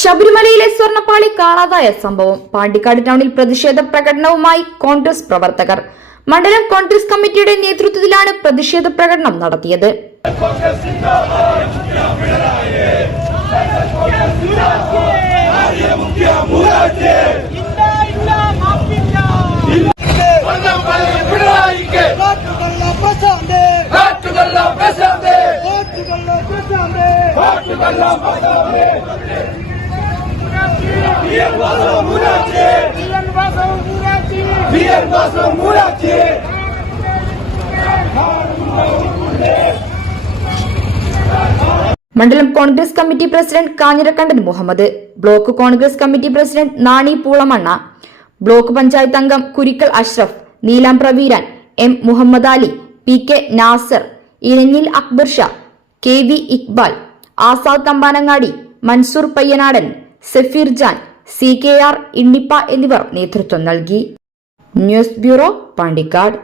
ശബരിമലയിലെ സ്വർണപ്പാളി കാണാതായ സംഭവം. പാണ്ടിക്കാട് ടൗണിൽ പ്രതിഷേധ പ്രകടനവുമായി കോൺഗ്രസ് പ്രവർത്തകർ. മണ്ഡലം കോൺഗ്രസ് കമ്മിറ്റിയുടെ നേതൃത്വത്തിലാണ് പ്രതിഷേധ പ്രകടനം നടത്തിയത്. ഇല്ല മാപ്പില്ല കാട്ടുകള്ള പ്രശാന്ത് കാട്ടുകള്ള പ്രശാന്ത് വില്ലൻ വാസവും ഊരാച്ചി. മണ്ഡലം Congress committee president Kanjirakkandan Muhammad block Congress committee president Nani Poolamanna block panchayat അംഗം Kurikkal Ashraf Neelam Praveeran M Muhammad Ali P K Nasar Iranjil Akbar Shah K V Iqbal Azad Thampanangadi Mansoor Payyanadan Safeer Jan C K R Innippa എന്നിവർ നേതൃത്വം നൽകി. News bureau Pandikkad.